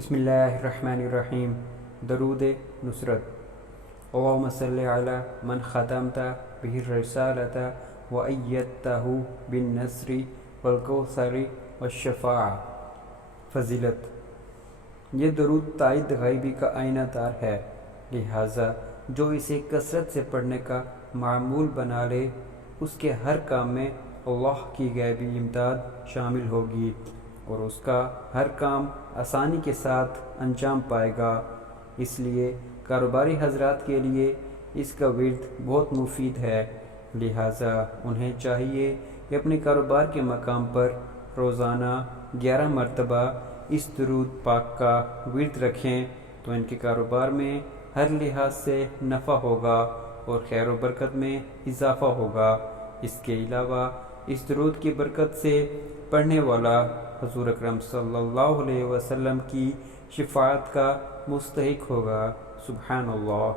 بسم اللہ الرحمن الرحیم۔ درود نصرت۔ اللہم صلی علی من ختمت بہ الرسالۃ وایدتہ بالنصر والکوثر والشفاعہ۔ فضیلت: یہ درود تائید غیبی کا آئینہ دار ہے، لہٰذا جو اسے کثرت سے پڑھنے کا معمول بنا لے اس کے ہر کام میں اللہ کی غیبی امداد شامل ہوگی اور اس کا ہر کام آسانی کے ساتھ انجام پائے گا۔ اس لیے کاروباری حضرات کے لیے اس کا ورد بہت مفید ہے، لہٰذا انہیں چاہیے کہ اپنے کاروبار کے مقام پر روزانہ 11 مرتبہ اس درود پاک کا ورد رکھیں تو ان کے کاروبار میں ہر لحاظ سے نفع ہوگا اور خیر و برکت میں اضافہ ہوگا۔ اس کے علاوہ اس درود کی برکت سے پڑھنے والا حضور اکرم صلی اللہ علیہ وسلم کی شفاعت کا مستحق ہوگا۔ سبحان اللہ۔